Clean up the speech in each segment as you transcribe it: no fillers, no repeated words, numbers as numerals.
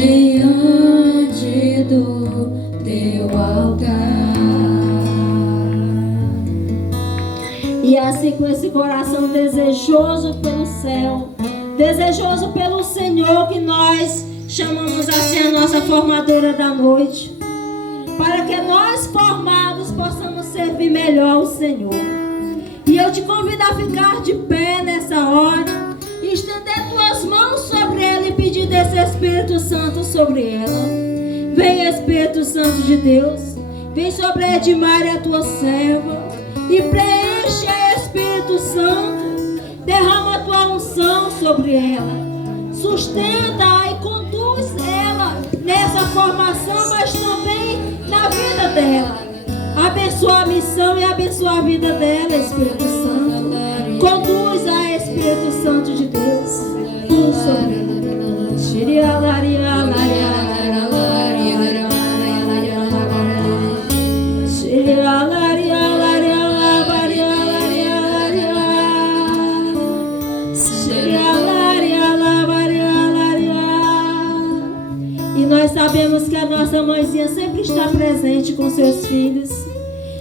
diante do teu altar. E assim, com esse coração desejoso pelo céu, desejoso pelo Senhor, que nós chamamos assim a nossa formadora da noite, para que nós formados possamos servir melhor o Senhor. E eu te convido a ficar de pé nessa hora, estender tuas mãos sobre ela e pedir desse Espírito Santo sobre ela. Vem, Espírito Santo de Deus, vem sobre a Edmar, a tua serva, e preenche, Espírito Santo, derrama a tua unção sobre ela, sustenta e conduz ela nessa formação, mas também na vida dela. Abençoa a missão e abençoa a vida dela, Espírito Santo. Conduz a Espírito Santo de Deus. Tudo sobre ela. E nós sabemos que a nossa mãezinha sempre está presente com seus filhos,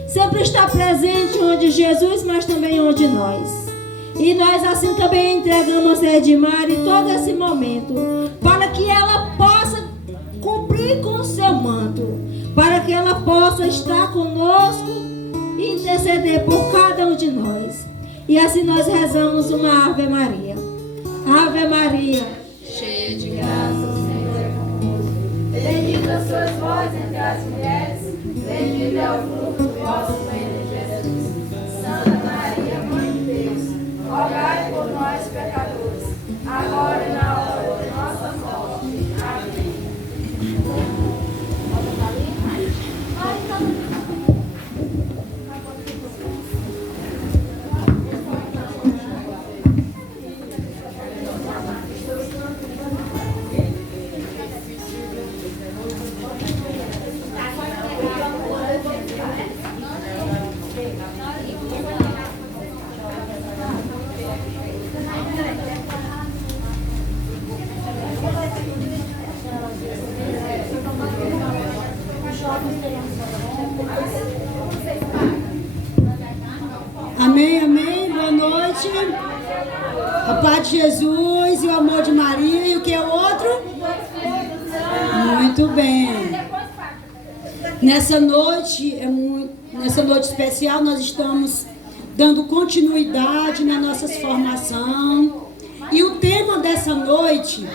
sempre está presente onde Jesus, mas também onde nós. E nós assim também entregamos a Edmar em todo esse momento, para que ela possa cumprir com o seu manto, para que ela possa estar conosco e interceder por cada um de nós. E assim nós rezamos uma Ave Maria. Ave Maria, Cheia de graça, o Senhor é convosco. Bendita sois vós entre as mulheres, bendito é o fruto do vosso ventre, Jesus. Santa Maria, Mãe de Deus, rogai por nós, pecadores, agora e na hora de nossa morte. Amém. Amém, amém, boa noite. A paz de Jesus e o amor de Maria e o que é o outro? Muito bem. Nessa noite especial, nós estamos dando continuidade na nossa formação. E o tema dessa noite,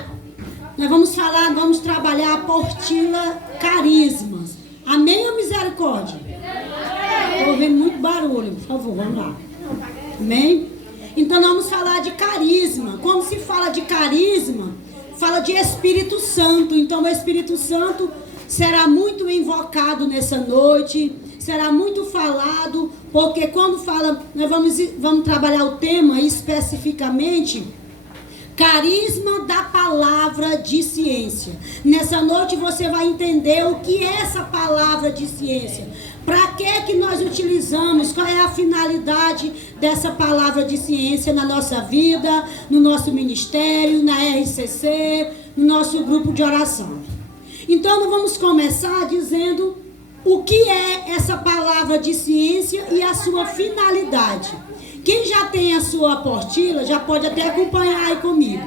nós vamos trabalhar a portila carismas. Amém ou misericórdia? Estou ouvindo muito barulho, por favor, vamos lá. Amém? Então nós vamos falar de carisma. Quando se fala de carisma, fala de Espírito Santo. Então o Espírito Santo será muito invocado nessa noite, será muito falado, porque quando fala, nós vamos trabalhar o tema especificamente, carisma da palavra de ciência. Nessa noite você vai entender o que é essa palavra de ciência. Para que nós utilizamos? Qual é a finalidade dessa palavra de ciência na nossa vida, no nosso ministério, na RCC, no nosso grupo de oração? Então, nós vamos começar dizendo o que é essa palavra de ciência e a sua finalidade. Quem já tem a sua apostila, já pode até acompanhar aí comigo.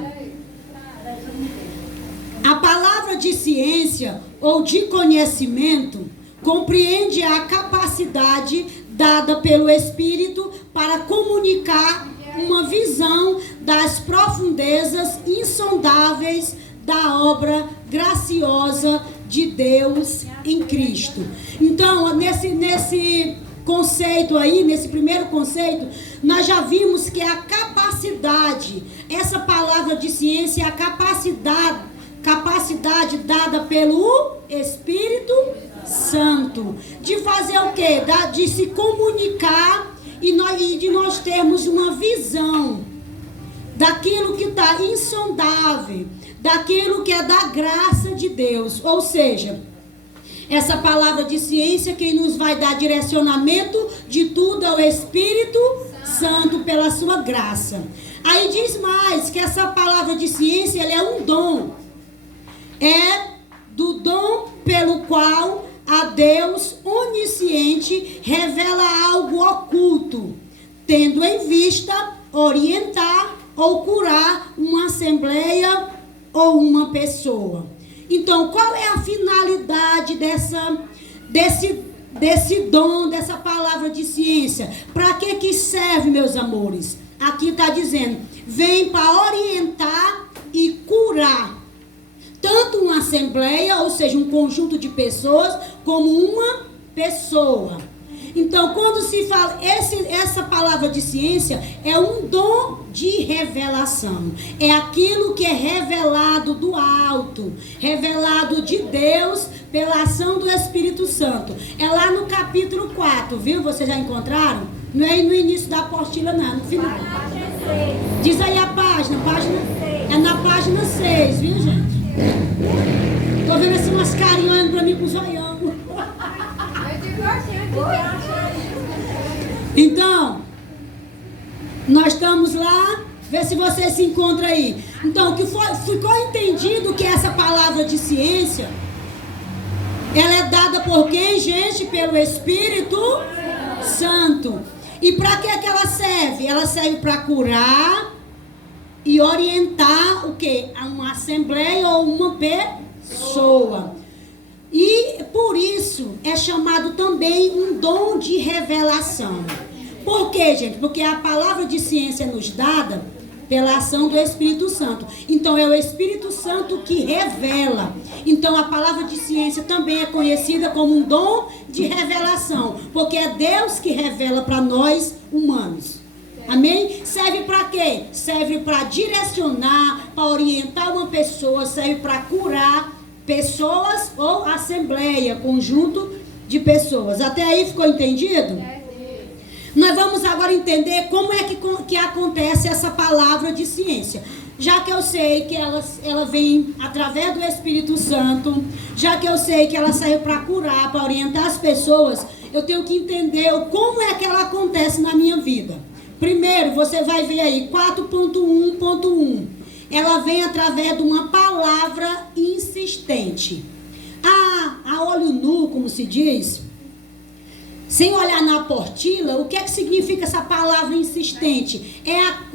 A palavra de ciência ou de conhecimento compreende a capacidade dada pelo Espírito para comunicar uma visão das profundezas insondáveis da obra graciosa de Deus em Cristo. Então, nesse conceito aí, nesse primeiro conceito, nós já vimos que a capacidade, essa palavra de ciência, é a capacidade dada pelo Espírito Santo, de fazer o quê? De se comunicar e de nós termos uma visão daquilo que está insondável, daquilo que é da graça de Deus. Ou seja, essa palavra de ciência, quem nos vai dar direcionamento de tudo é o Espírito Santo pela sua graça. Aí diz mais que essa palavra de ciência, ela é um dom. é do dom pelo qual a Deus onisciente revela algo oculto, tendo em vista orientar ou curar uma assembleia ou uma pessoa. Então, qual é a finalidade desse dom, dessa palavra de ciência? Para que serve, meus amores? Aqui está dizendo, vem para orientar e curar tanto uma assembleia, ou seja, um conjunto de pessoas, como uma pessoa. Então, quando se fala, essa palavra de ciência é um dom de revelação. É aquilo que é revelado do alto, revelado de Deus pela ação do Espírito Santo. É lá no capítulo 4, viu? Vocês já encontraram? Não é no início da apostila, não, no final. Diz aí a página é na página 6, viu, gente? Tô vendo assim umas carinhas olhando pra mim com zoião. Então, nós estamos lá, vê se você se encontra aí. Então, ficou entendido que essa palavra de ciência, ela é dada por quem, gente? Pelo Espírito Santo. E para que ela serve? Ela serve para curar e orientar o quê? A uma assembleia ou uma pessoa. E por isso é chamado também um dom de revelação. Por quê, gente? Porque a palavra de ciência é nos dada pela ação do Espírito Santo. Então é o Espírito Santo que revela. Então a palavra de ciência também é conhecida como um dom de revelação, porque é Deus que revela para nós humanos. Amém? Serve para quê? Serve para direcionar, para orientar uma pessoa, serve para curar pessoas ou assembleia, conjunto de pessoas. Até aí ficou entendido? Nós vamos agora entender como é que acontece essa palavra de ciência. Já que eu sei que ela vem através do Espírito Santo, já que eu sei que ela serve para curar, para orientar as pessoas, eu tenho que entender como é que ela acontece na minha vida. Primeiro, você vai ver aí 4.1.1. Ela vem através de uma palavra insistente. A olho nu, como se diz, sem olhar na apostila, o que é que significa essa palavra insistente?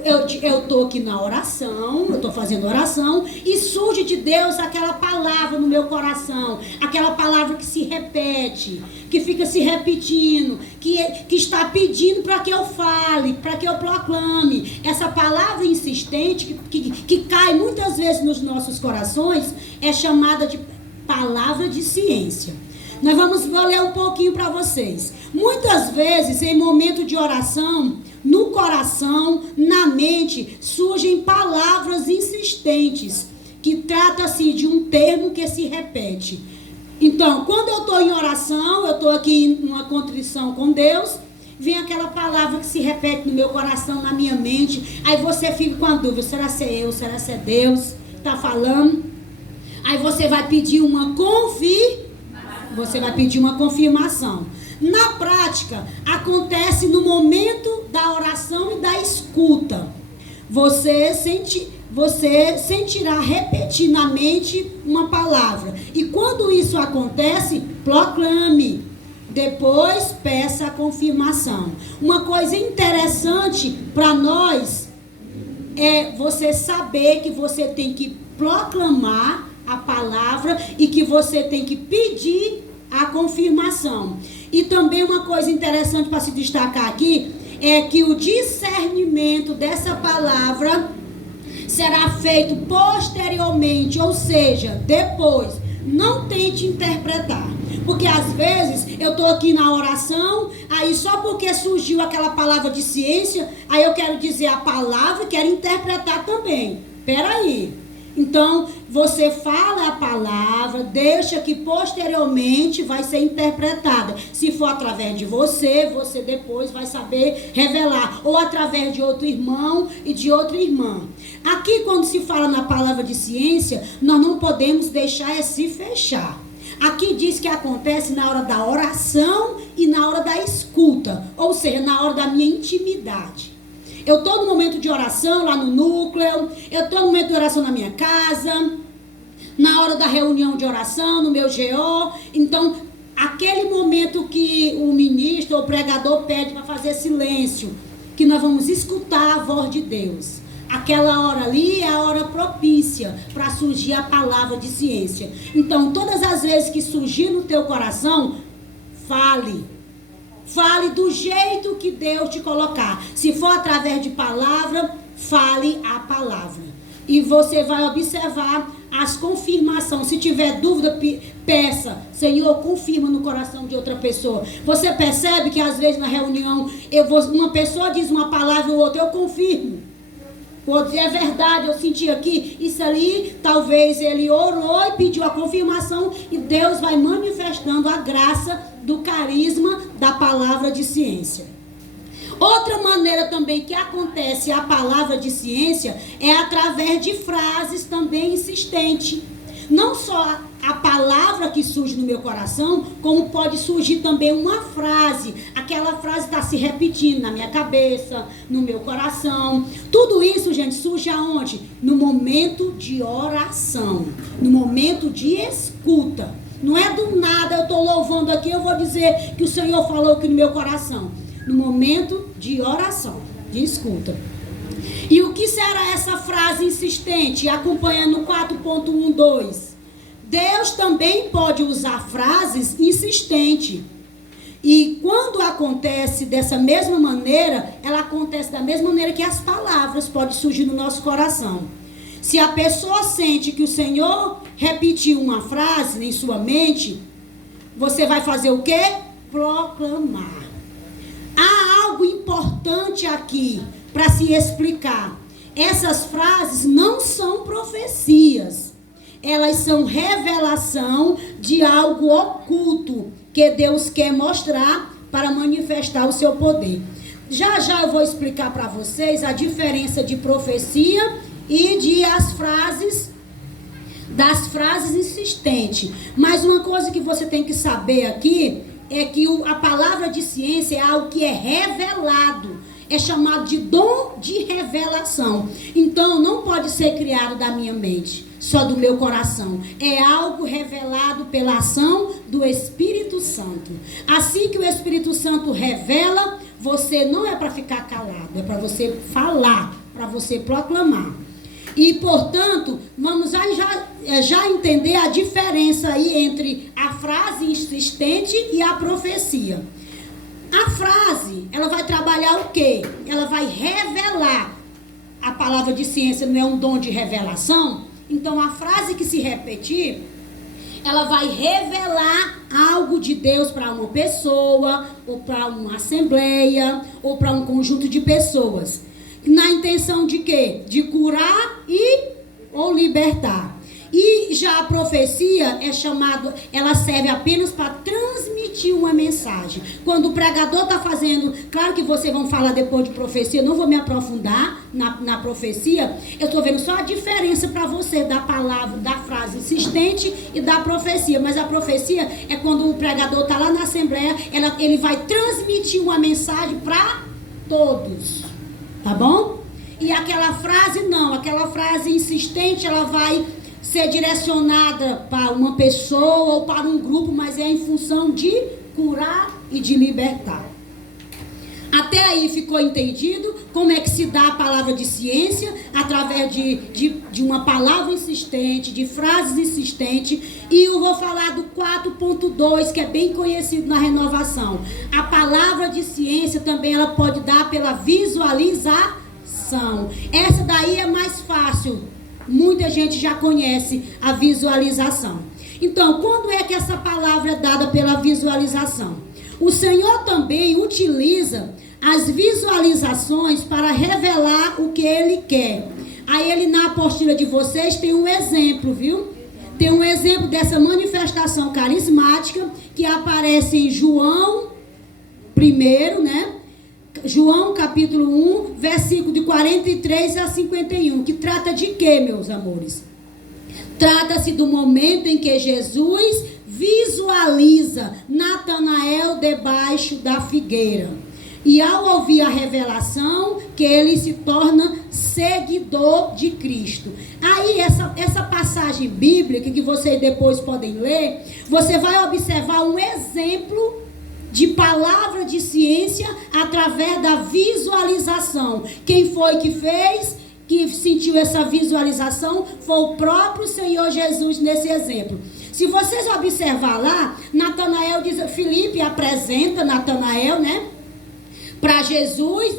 Eu estou aqui na oração, eu estou fazendo oração, e surge de Deus aquela palavra no meu coração, aquela palavra que se repete, que fica se repetindo, que está pedindo para que eu fale, para que eu proclame. Essa palavra insistente, que cai muitas vezes nos nossos corações, é chamada de palavra de ciência. Vou ler um pouquinho para vocês. Muitas vezes, em momento de oração, no coração, na mente, surgem palavras insistentes, que trata-se de um termo que se repete. Então, quando eu estou em oração, eu estou aqui numa contrição com Deus, vem aquela palavra que se repete no meu coração, na minha mente, aí você fica com a dúvida, será que é eu, será que é Deus que está falando? Aí você vai pedir uma confirmação. Na prática, acontece no momento da oração e da escuta. Você sentirá repetir na mente uma palavra. E quando isso acontece, proclame. Depois, peça a confirmação. Uma coisa interessante para nós é você saber que você tem que proclamar a palavra e que você tem que pedir a confirmação. E também uma coisa interessante para se destacar aqui é que o discernimento dessa palavra será feito posteriormente, ou seja, depois. Não tente interpretar, porque às vezes eu estou aqui na oração, aí só porque surgiu aquela palavra de ciência, aí eu quero dizer a palavra e quero interpretar também. Peraí. Então, você fala a palavra, deixa que posteriormente vai ser interpretada. Se for através de você, você depois vai saber revelar. Ou através de outro irmão e de outra irmã. Aqui, quando se fala na palavra de ciência, nós não podemos deixar se fechar. Aqui diz que acontece na hora da oração e na hora da escuta. Ou seja, na hora da minha intimidade. Eu estou no momento de oração lá no núcleo, eu estou no momento de oração na minha casa, na hora da reunião de oração, no meu GO. Então, aquele momento que o ministro ou o pregador pede para fazer silêncio, que nós vamos escutar a voz de Deus. Aquela hora ali é a hora propícia para surgir a palavra de ciência. Então, todas as vezes que surgir no teu coração, fale. Fale do jeito que Deus te colocar. Se for através de palavra, fale a palavra. E você vai observar as confirmações. Se tiver dúvida, peça. Senhor, confirma no coração de outra pessoa. Você percebe que às vezes na reunião, uma pessoa diz uma palavra e o outro, eu confirmo. É verdade, eu senti aqui, isso ali, talvez ele orou e pediu a confirmação e Deus vai manifestando a graça do carisma da palavra de ciência. Outra maneira também que acontece a palavra de ciência é através de frases também insistentes. Não só a palavra que surge no meu coração, como pode surgir também uma frase. Aquela frase está se repetindo na minha cabeça, no meu coração. Tudo isso, gente, surge aonde? No momento de oração, no momento de escuta. Não é do nada, eu estou louvando aqui, eu vou dizer que o Senhor falou aqui no meu coração. No momento de oração, de escuta. E o que será essa frase insistente? Acompanhando 4.12. Deus também pode usar frases insistentes. E quando acontece dessa mesma maneira, ela acontece da mesma maneira que as palavras podem surgir no nosso coração. Se a pessoa sente que o Senhor repetiu uma frase em sua mente, você vai fazer o quê? Proclamar. Há algo importante aqui para se explicar. Essas frases não são profecias. Elas são revelação de algo oculto que Deus quer mostrar para manifestar o seu poder. Já já eu vou explicar para vocês a diferença de profecia e das frases insistentes. Mas uma coisa que você tem que saber aqui é que a palavra de ciência é algo que é revelado. É chamado de dom de revelação. Então, não pode ser criado da minha mente, só do meu coração. É algo revelado pela ação do Espírito Santo. Assim que o Espírito Santo revela, você não é para ficar calado, é para você falar, para você proclamar. E, portanto, vamos já entender a diferença aí entre a frase insistente e a profecia. A frase, ela vai trabalhar o quê? Ela vai revelar. A palavra de ciência não é um dom de revelação? Então, a frase que se repetir, ela vai revelar algo de Deus para uma pessoa, ou para uma assembleia, ou para um conjunto de pessoas. Na intenção de quê? De curar ou libertar. E já a profecia ela serve apenas para transmitir uma mensagem. Quando o pregador está fazendo, claro que vocês vão falar depois de profecia, não vou me aprofundar na profecia, eu estou vendo só a diferença para você da palavra, da frase insistente e da profecia. Mas a profecia é quando o pregador está lá na assembleia, ele vai transmitir uma mensagem para todos, tá bom? E aquela frase não, aquela frase insistente, ela vai ser direcionada para uma pessoa ou para um grupo, mas é em função de curar e de libertar. Até aí ficou entendido como é que se dá a palavra de ciência? Através de uma palavra insistente, de frases insistentes. E eu vou falar do 4.2, que é bem conhecido na renovação. A palavra de ciência também ela pode dar pela visualização. Essa daí é mais fácil. Muita gente já conhece a visualização. Então, quando é que essa palavra é dada pela visualização? O Senhor também utiliza as visualizações para revelar o que Ele quer. Aí Ele, na apostila de vocês, tem um exemplo, viu? Tem um exemplo dessa manifestação carismática que aparece em João 1, né? João capítulo 1, versículo de 43 a 51, que trata de quê, meus amores? Trata-se do momento em que Jesus visualiza Natanael debaixo da figueira. E ao ouvir a revelação, que ele se torna seguidor de Cristo. Aí essa passagem bíblica que vocês depois podem ler, você vai observar um exemplo de palavra de ciência através da visualização. Quem foi que fez, que sentiu essa visualização, foi o próprio Senhor Jesus nesse exemplo. Se vocês observar lá, Natanael diz, Filipe apresenta Natanael, né, para Jesus,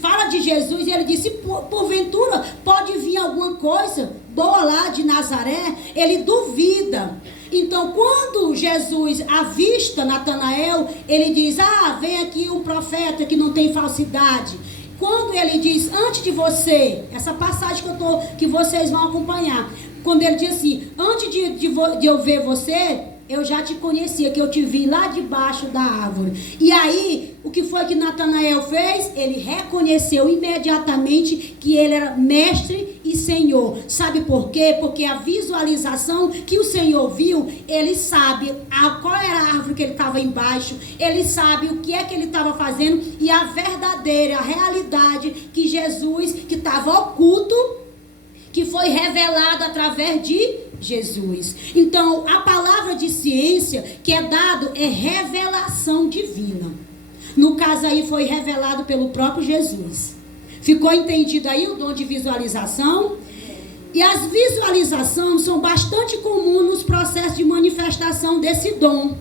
fala de Jesus, e ele disse, porventura pode vir alguma coisa boa lá de Nazaré? Ele duvida. Então, quando Jesus avista Natanael, ele diz, vem aqui um profeta que não tem falsidade. Quando ele diz, antes de você, essa passagem que vocês vão acompanhar, quando ele diz assim, antes de eu ver você, eu já te conhecia, que eu te vi lá debaixo da árvore. E aí, o que foi que Natanael fez? Ele reconheceu imediatamente que ele era mestre e Senhor. Sabe por quê? Porque a visualização que o Senhor viu, ele sabe qual era a árvore que ele estava embaixo, ele sabe o que é que ele estava fazendo, e a verdadeira, a realidade que Jesus, que estava oculto, que foi revelado através de Jesus. Então, a palavra de ciência que é dado é revelação divina. No caso aí foi revelado pelo próprio Jesus. Ficou entendido aí o dom de visualização? E as visualizações são bastante comuns nos processos de manifestação desse dom.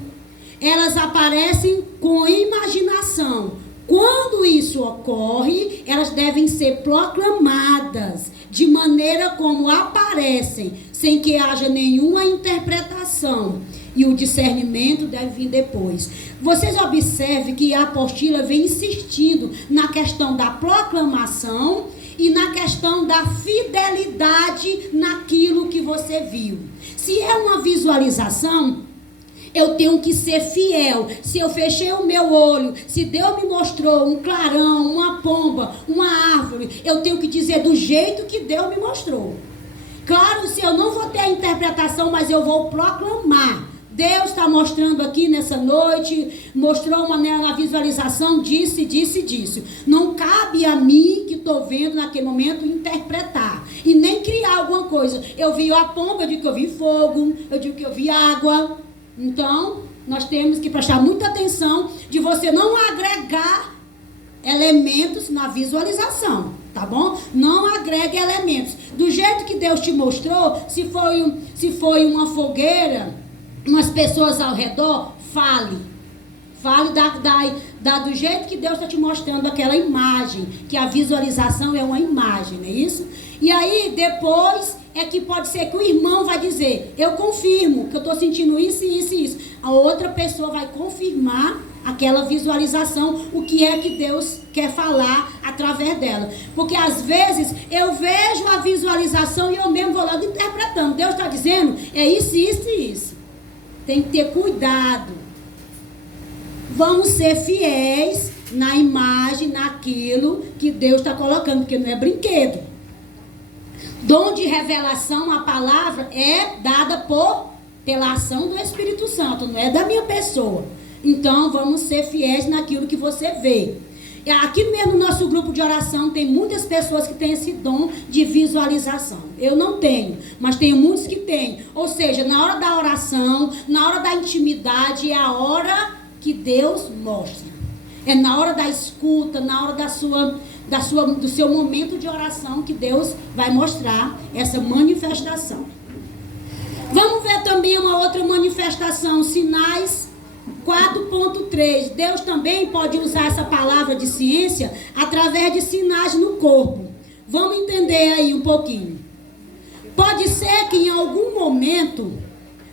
Elas aparecem com imaginação. Quando isso ocorre, elas devem ser proclamadas de maneira como aparecem, sem que haja nenhuma interpretação. E o discernimento deve vir depois. Vocês observem que a apostila vem insistindo na questão da proclamação e na questão da fidelidade naquilo que você viu. Se é uma visualização, eu tenho que ser fiel. Se eu fechei o meu olho, se Deus me mostrou um clarão, uma pomba, uma árvore, eu tenho que dizer do jeito que Deus me mostrou. Claro, se eu não vou ter a interpretação, mas eu vou proclamar. Deus está mostrando aqui nessa noite, mostrou na visualização, disse. Não cabe a mim, que estou vendo naquele momento, interpretar. E nem criar alguma coisa. Eu vi a pomba, eu digo que eu vi fogo, eu digo que eu vi água. Então, nós temos que prestar muita atenção de você não agregar elementos na visualização, tá bom? Não agregue elementos. Do jeito que Deus te mostrou, se foi uma fogueira, umas pessoas ao redor, fale. Fale do jeito que Deus está te mostrando aquela imagem, que a visualização é uma imagem, não é isso? E aí, depois, é que pode ser que o irmão vai dizer, eu confirmo que eu estou sentindo isso. A outra pessoa vai confirmar aquela visualização, o que é que Deus quer falar através dela. Porque às vezes eu vejo a visualização e eu mesmo vou logo interpretando. Deus está dizendo, é isso. Tem que ter cuidado. Vamos ser fiéis na imagem, naquilo que Deus está colocando, porque não é brinquedo. Dom de revelação, a palavra é dada pela ação do Espírito Santo, não é da minha pessoa. Então, vamos ser fiéis naquilo que você vê. Aqui mesmo no nosso grupo de oração, tem muitas pessoas que têm esse dom de visualização. Eu não tenho, mas tenho muitos que têm. Ou seja, na hora da oração, na hora da intimidade, é a hora que Deus mostra. É na hora da escuta, na hora do seu momento de oração que Deus vai mostrar essa manifestação. Vamos ver também uma outra manifestação, sinais 4.3. Deus também pode usar essa palavra de ciência através de sinais no corpo. Vamos entender aí um pouquinho. Pode ser que em algum momento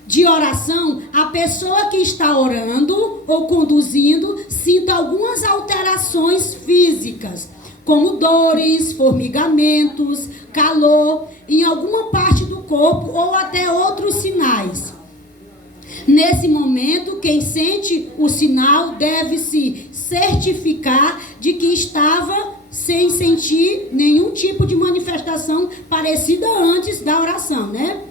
de oração, a pessoa que está orando ou conduzindo sinta algumas alterações físicas, como dores, formigamentos, calor, em alguma parte do corpo ou até outros sinais. Nesse momento, quem sente o sinal deve se certificar de que estava sem sentir nenhum tipo de manifestação parecida antes da oração, né?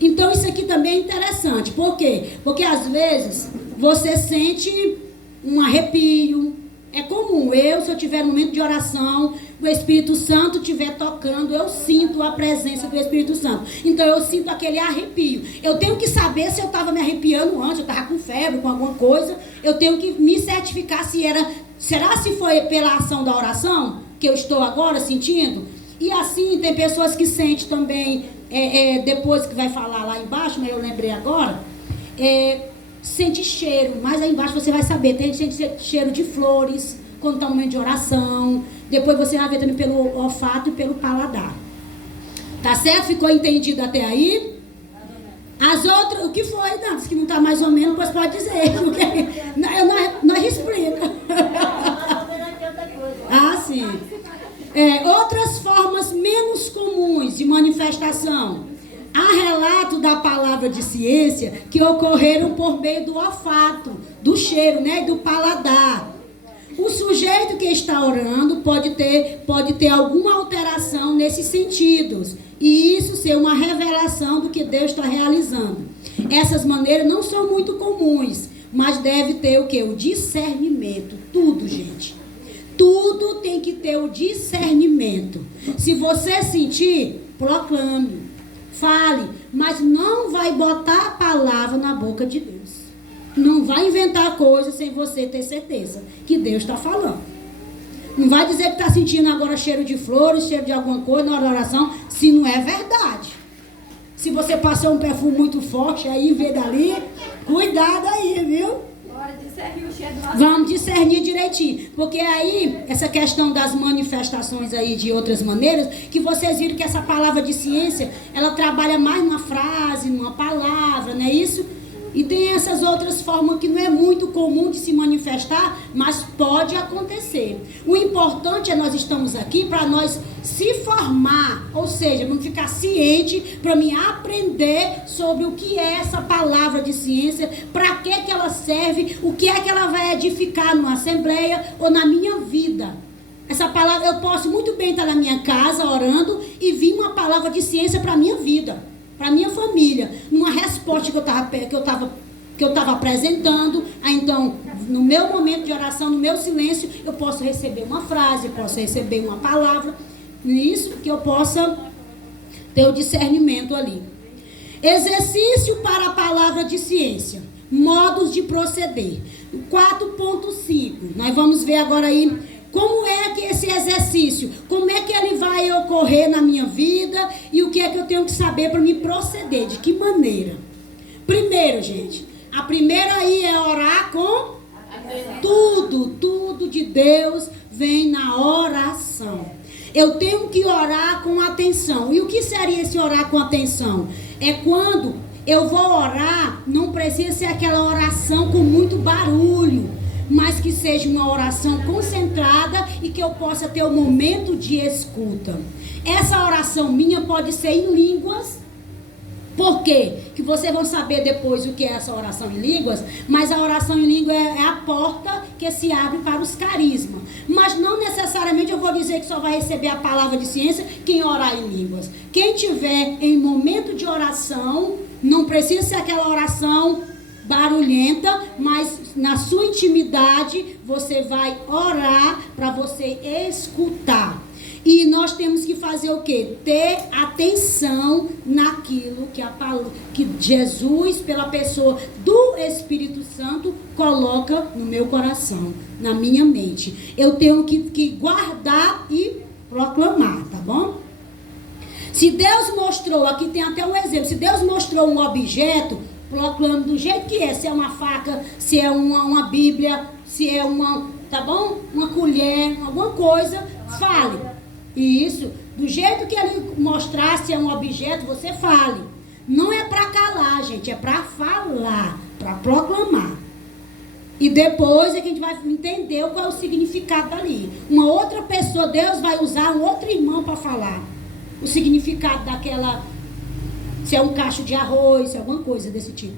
Então, isso aqui também é interessante. Por quê? Porque, às vezes, você sente um arrepio, É comum, se eu tiver no momento de oração, o Espírito Santo estiver tocando, eu sinto a presença do Espírito Santo. Então eu sinto aquele arrepio. Eu tenho que saber se eu estava me arrepiando antes, eu estava com febre, com alguma coisa. Eu tenho que me certificar se era... Será se foi pela ação da oração que eu estou agora sentindo? E assim, tem pessoas que sentem também, depois que vai falar lá embaixo, mas eu lembrei agora, sente cheiro, mas aí embaixo você vai saber, tem gente que sente cheiro de flores, quando está no momento de oração, depois você vai ver também pelo olfato e pelo paladar. Tá certo? Ficou entendido até aí? As outras, o que foi, Dantas, que não está mais ou menos, pois pode dizer, porque nós explica. Ah, sim. Outras formas menos comuns de manifestação. Há relato da palavra de ciência que ocorreram por meio do olfato, do cheiro, né, do paladar. O sujeito que está orando pode ter alguma alteração nesses sentidos. E isso ser uma revelação do que Deus está realizando. Essas maneiras não são muito comuns, mas deve ter o quê? O discernimento. Tudo, gente. Tudo tem que ter o discernimento. Se você sentir, proclame, fale, mas não vai botar a palavra na boca de Deus. Não vai inventar coisas sem você ter certeza que Deus está falando. Não vai dizer que está sentindo agora cheiro de flores, cheiro de alguma coisa na hora da oração, se não é verdade. Se você passou um perfume muito forte aí, vê dali, cuidado aí, viu? Vamos discernir direitinho, porque aí, essa questão das manifestações aí de outras maneiras, que vocês viram que essa palavra de ciência, ela trabalha mais numa frase, numa palavra, não é isso? E tem essas outras formas que não é muito comum de se manifestar, mas pode acontecer. O importante é nós estamos aqui para nós se formar, ou seja, vamos ficar ciente para mim aprender sobre o que é essa palavra de ciência, para que ela serve, o que é que ela vai edificar numa assembleia ou na minha vida. Essa palavra, eu posso muito bem estar na minha casa orando e vir uma palavra de ciência para a minha vida, para minha família, numa resposta que eu estava apresentando. Aí, então, no meu momento de oração, no meu silêncio, eu posso receber uma frase, eu posso receber uma palavra, isso que eu possa ter o discernimento ali. Exercício para a palavra de ciência, modos de proceder. 4.5, nós vamos ver agora aí como é que esse exercício, como é que ele vai ocorrer na minha vida e o que é que eu tenho que saber para me proceder, de que maneira. Primeiro, gente, a primeira aí é orar com tudo de Deus vem na oração. Eu tenho que orar com atenção. E o que seria esse orar com atenção? É quando eu vou orar, não precisa ser aquela oração com muito barulho, mas que seja uma oração concentrada e que eu possa ter um momento de escuta. Essa oração minha pode ser em línguas. Por quê? Que vocês vão saber depois o que é essa oração em línguas, mas a oração em língua é a porta que se abre para os carismas. Mas não necessariamente eu vou dizer que só vai receber a palavra de ciência quem orar em línguas. Quem tiver em momento de oração, não precisa ser aquela oração barulhenta, mas na sua intimidade você vai orar para você escutar. E nós temos que fazer o quê? Ter atenção naquilo que Jesus, pela pessoa do Espírito Santo, coloca no meu coração, na minha mente. Eu tenho que guardar e proclamar, tá bom? Se Deus mostrou, aqui tem até um exemplo, se Deus mostrou um objeto, proclame do jeito que é, se é uma faca, se é uma Bíblia, se é tá bom? Uma colher, alguma coisa, fale. E isso, do jeito que ele mostrar, se é um objeto, você fale. Não é para calar, gente, é para falar, para proclamar. E depois é que a gente vai entender qual é o significado dali. Uma outra pessoa, Deus vai usar um outro irmão para falar o significado daquela, se é um cacho de arroz, se é alguma coisa desse tipo.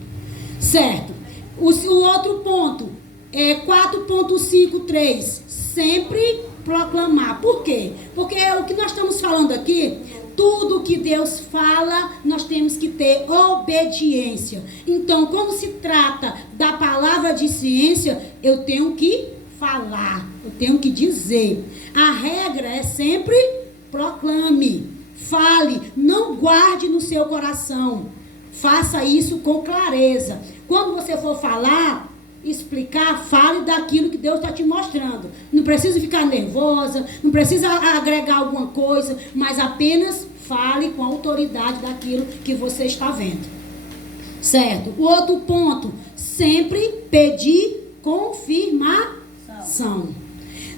Certo. O outro ponto é 4.53, sempre proclamar. Por quê? Porque é o que nós estamos falando aqui, tudo que Deus fala, nós temos que ter obediência. Então, como se trata da palavra de ciência, eu tenho que falar, eu tenho que dizer. A regra é sempre proclame, fale, não guarde no seu coração. Faça isso com clareza. Quando você for falar, explicar, fale daquilo que Deus está te mostrando. Não precisa ficar nervosa, não precisa agregar alguma coisa, mas apenas fale com a autoridade daquilo que você está vendo. Certo? O outro ponto, sempre pedir confirmação.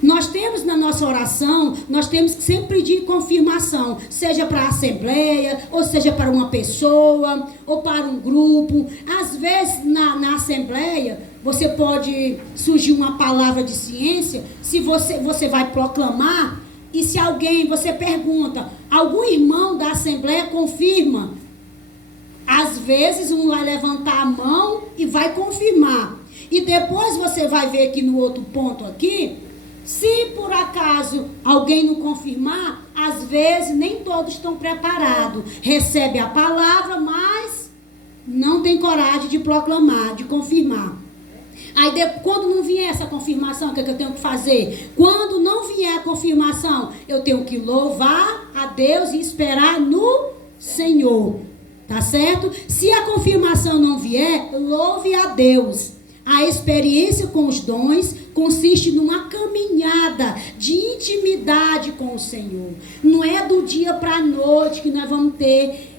Nós temos na nossa oração, nós temos que sempre pedir confirmação, seja para a assembleia, ou seja para uma pessoa, ou para um grupo. Às vezes na assembleia, você pode surgir uma palavra de ciência, se você vai proclamar, e se alguém, você pergunta, algum irmão da assembleia confirma? Às vezes um vai levantar a mão e vai confirmar. E depois você vai ver aqui no outro ponto aqui, se por acaso alguém não confirmar, às vezes nem todos estão preparados. Recebe a palavra, mas não tem coragem de proclamar, de confirmar. Aí quando não vier essa confirmação, o que é que eu tenho que fazer? Quando não vier a confirmação, eu tenho que louvar a Deus e esperar no Senhor. Tá certo? Se a confirmação não vier, louve a Deus. A experiência com os dons consiste numa caminhada de intimidade com o Senhor. Não é do dia para a noite que nós vamos ter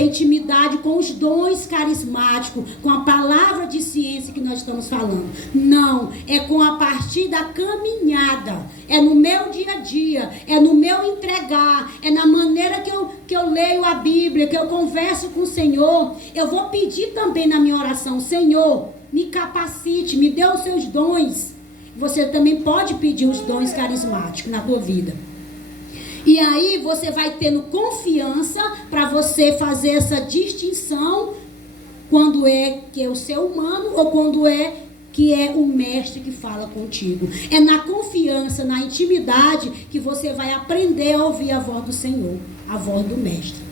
intimidade com os dons carismáticos, com a palavra de ciência que nós estamos falando. Não, é com a partir da caminhada. É no meu dia a dia, é no meu entregar, é na maneira que eu leio a Bíblia, que eu converso com o Senhor. Eu vou pedir também na minha oração, Senhor, me capacite, me dê os seus dons. Você também pode pedir os dons carismáticos na tua vida. E aí você vai tendo confiança para você fazer essa distinção quando é que é o ser humano ou quando é que é o mestre que fala contigo. É na confiança, na intimidade que você vai aprender a ouvir a voz do Senhor, a voz do mestre.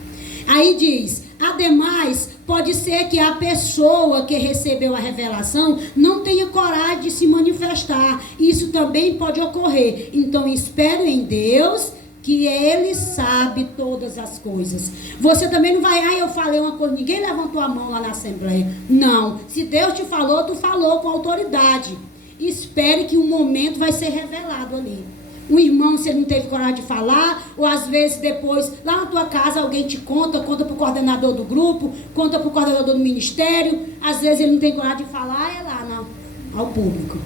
Aí diz, ademais, pode ser que a pessoa que recebeu a revelação não tenha coragem de se manifestar. Isso também pode ocorrer. Então, espero em Deus que Ele sabe todas as coisas. Você também não vai, eu falei uma coisa, ninguém levantou a mão lá na assembleia. Não. Se Deus te falou, tu falou com autoridade. Espere que um momento vai ser revelado ali. Um irmão, se ele não teve coragem de falar, ou às vezes depois, lá na tua casa, alguém te conta para o coordenador do grupo, conta para o coordenador do ministério, às vezes ele não tem coragem de falar, é lá ao público.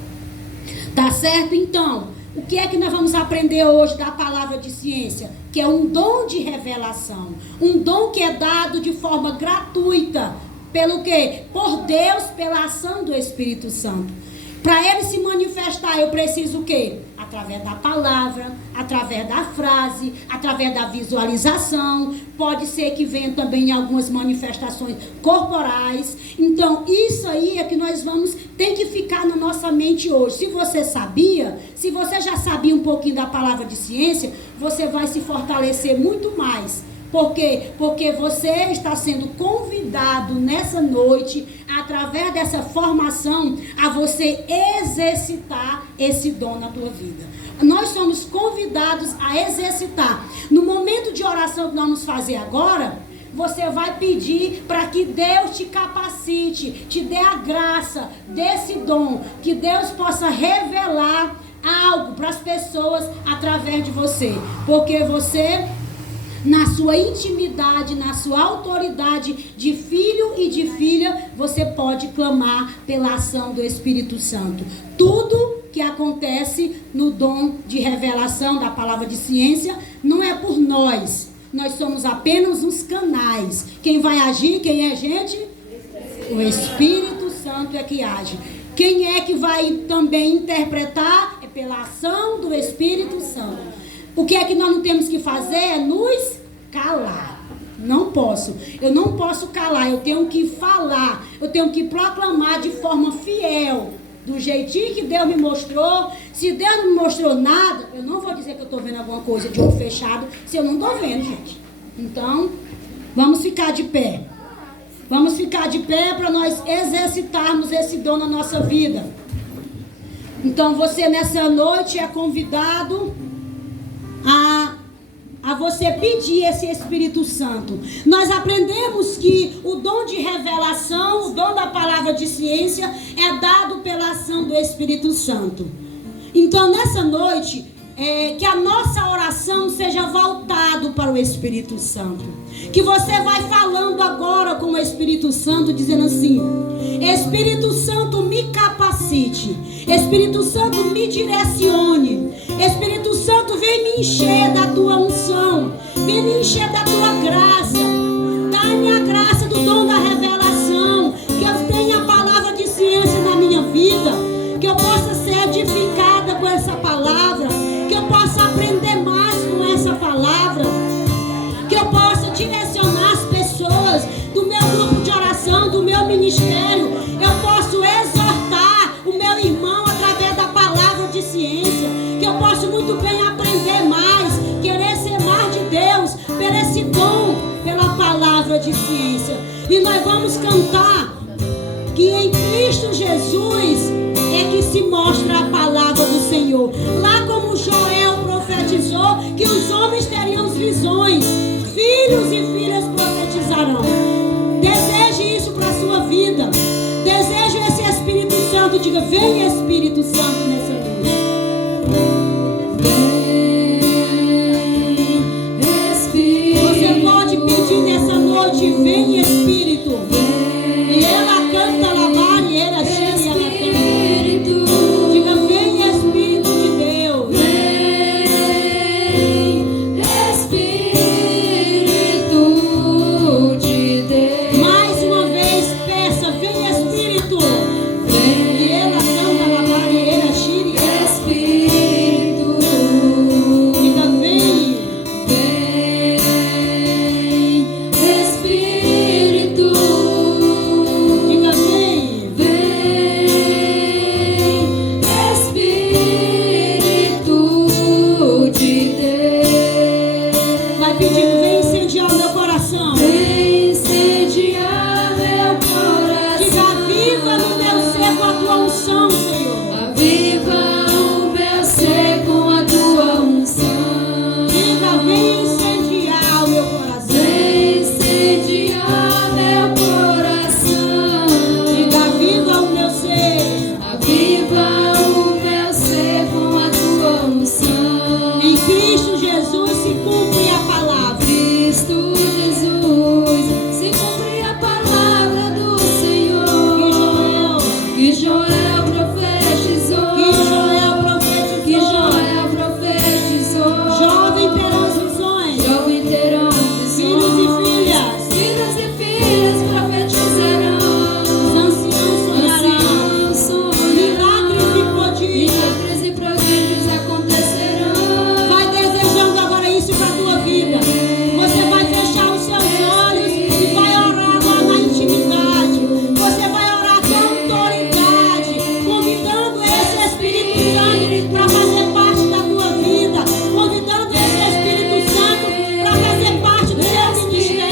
Tá certo? Então, o que é que nós vamos aprender hoje da palavra de ciência? Que é um dom de revelação, um dom que é dado de forma gratuita, pelo quê? Por Deus, pela ação do Espírito Santo. Para ele se manifestar, eu preciso o quê? Através da palavra, através da frase, através da visualização. Pode ser que venha também algumas manifestações corporais. Então, isso aí é que nós tem que ficar na nossa mente hoje. Se você já sabia um pouquinho da palavra de ciência, você vai se fortalecer muito mais. Por quê? Porque você está sendo convidado nessa noite, através dessa formação, a você exercitar esse dom na tua vida. Nós somos convidados a exercitar. No momento de oração que nós vamos fazer agora, você vai pedir para que Deus te capacite, te dê a graça desse dom, que Deus possa revelar algo para as pessoas através de você. Porque você, na sua intimidade, na sua autoridade de filho e de filha, você pode clamar pela ação do Espírito Santo. Tudo que acontece no dom de revelação da palavra de ciência não é por nós. Nós somos apenas os canais. Quem vai agir, quem é gente? O Espírito Santo é que age. Quem é que vai também interpretar? É pela ação do Espírito Santo. O que é que nós não temos que fazer? É nos calar. Não posso. Eu não posso calar. Eu tenho que falar. Eu tenho que proclamar de forma fiel. Do jeitinho que Deus me mostrou. Se Deus não me mostrou nada, eu não vou dizer que eu estou vendo alguma coisa de olho fechado, se eu não estou vendo, gente. Então, vamos ficar de pé. Vamos ficar de pé para nós exercitarmos esse dom na nossa vida. Então você nessa noite é convidado a você pedir esse Espírito Santo. Nós aprendemos que o dom de revelação, o dom da palavra de ciência é dado pela ação do Espírito Santo. Então nessa noite, que a nossa oração seja voltado para o Espírito Santo. Que você vai falando agora com o Espírito Santo, dizendo assim: Espírito Santo, me capacite. Espírito Santo, me direcione. Espírito Santo, vem me encher da tua unção. Vem me encher da tua graça. Dá-me a graça do dom da revelação. Que eu tenha a palavra de ciência na minha vida. Que eu possa ser edificada com essa palavra. Que eu possa aprender mais com essa palavra. Que eu possa direcionar as pessoas do meu grupo de oração, do meu ministério. Eu posso exortar o meu irmão através da palavra de ciência. Que eu posso muito bem aprender mais, querer ser mais de Deus, por esse dom, pela palavra de ciência. E nós vamos cantar que em Cristo Jesus é que se mostra a palavra do Senhor. Lá como Joel profetizou que os homens teriam visões, filhos e filhas profetizarão. Deseje isso para a sua vida. Deseje esse Espírito Santo. Diga: vem Espírito Santo nessa noite. Você pode pedir nessa noite: vem Espírito. E ela canta lavar e ela chega e ela canta. Diga: vem Espírito de Deus. Espírito de Deus. Mais uma vez, peça: vem Espírito. E ela canta lavar e ela chega. Espírito. Diga: vem. Espírito. Diga: vem. Espírito de Deus. Vai pedindo: vem incendiar o meu coração. Vem incendiar meu coração. Diga: aviva no meu ser com a tua unção, Senhor. Aviva o meu ser com a tua unção. Diga: vem incendiar o meu coração. Vem incendiar meu coração. Diga: aviva o meu ser. Aviva o meu ser com a tua unção. Em Cristo Jesus se cumpre a palavra. Cristo Jesus, se cumpre a palavra do Senhor. Que Joel profetizou. Que Joel profetizou. Profetizou. Jovem terão visões. Jovem terão Filhos e filhas. Filhos e filhas profetizarão. Os anciãos sonharão. Anciãos sonharão. Milagres e prodígios. Milagres e prodígios acontecerão. Vai desejando agora isso para a tua vida. Você vai fechar os seus olhos e vai orar agora na intimidade. Você vai orar com autoridade, convidando esse Espírito Santo para fazer parte da tua vida, convidando esse Espírito Santo para fazer parte do teu ministério,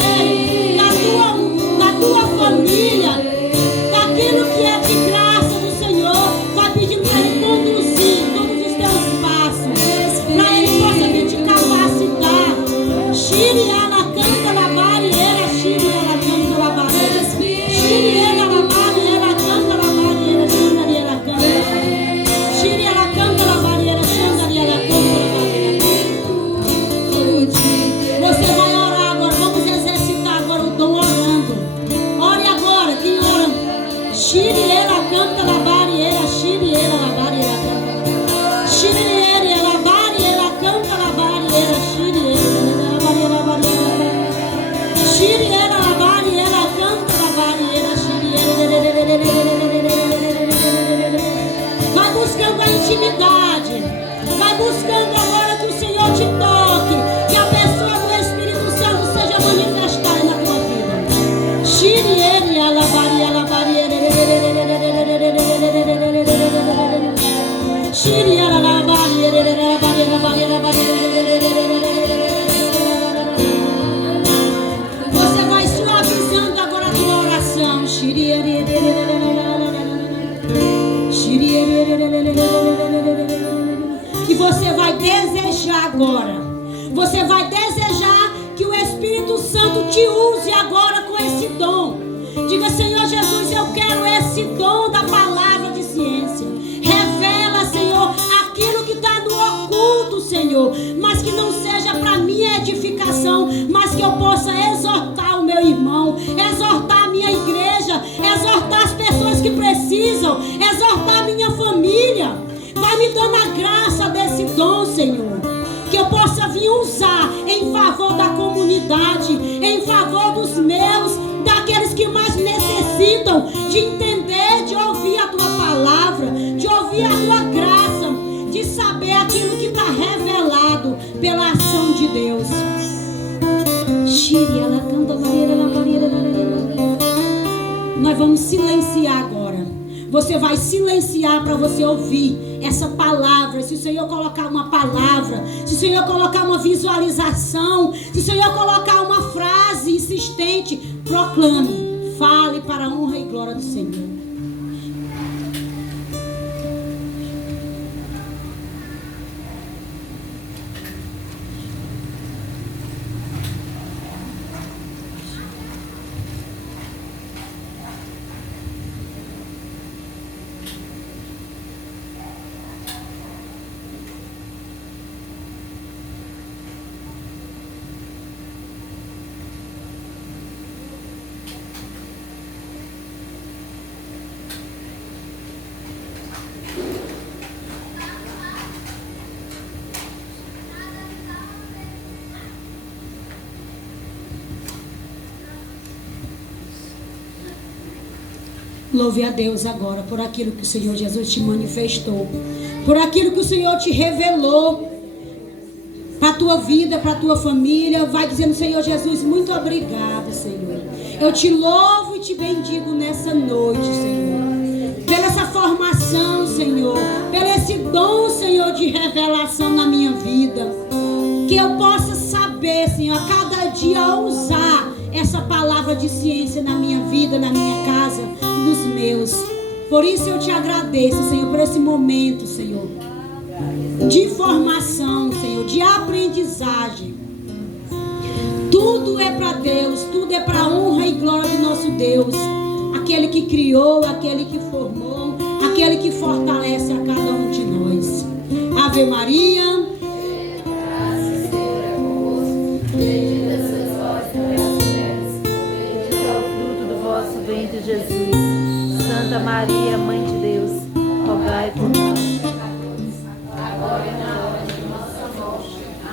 da tua família, daquilo que é de graça do Senhor. Vai pedindo para Ele conduzir todos os teus passos, para Ele possa vir te capacitar. Shiri ela canta la barriera, Shiri ela canta la barriera, Shiri ela canta la barriera, Shiri ela canta, Shiri ela canta la barriera, Shiri ela canta la barriera. Você vai orar agora, vamos exercitar agora o dom orando. Ore agora, quem ora? Shiri ela canta la barriera, Shiri ela canta, Shiri ela barriera, canta la barriera, Shiri ela barriera. Shiri ela barriera, canta la barriera, Shiri vai buscando a intimidade. Vai buscando agora que o Senhor te toque, que a pessoa do Espírito Santo seja manifestada na tua vida. Shiri ela barriera, Shiri ela barriera. Você vai suavizando agora a tua oração. Shiri você vai desejar agora. Você vai desejar que o Espírito Santo te use agora com esse dom. Diga: Senhor Jesus, eu quero esse dom da palavra de ciência. Revela, Senhor, aquilo que está no oculto, Senhor, mas que não seja para minha edificação, mas que eu possa exortar o meu irmão, exortar a minha igreja, exortar as pessoas que precisam, exortar a minha família. Vai me dando a graça desse dom, Senhor, que eu possa vir usar em favor da comunidade, em favor dos meus, daqueles que mais necessitam de entender, de ouvir a tua palavra, de ouvir a tua graça, de saber aquilo que está revelado pela ação de Deus. Nós vamos silenciar agora. Você vai silenciar para você ouvir essa palavra. Se o Senhor colocar uma palavra, se o Senhor colocar uma visualização, se o Senhor colocar uma frase insistente, proclame, fale para a honra e glória do Senhor. Louve a Deus agora por aquilo que o Senhor Jesus te manifestou, por aquilo que o Senhor te revelou para a tua vida, para a tua família. Vai dizendo: Senhor Jesus, muito obrigado, Senhor. Eu te louvo e te bendigo nessa noite, Senhor, pela essa formação, Senhor, pelo esse dom, Senhor, de revelação na minha vida. Que eu possa saber, Senhor, a cada dia usar essa palavra de ciência na minha vida, na minha casa, nos meus. Por isso eu te agradeço, Senhor, por esse momento, Senhor, de formação, Senhor, de aprendizagem. Tudo é para Deus, tudo é para a honra e glória de nosso Deus, aquele que criou, aquele que formou, aquele que fortalece a cada um de nós. Ave Maria. Jesus. Santa Maria, Mãe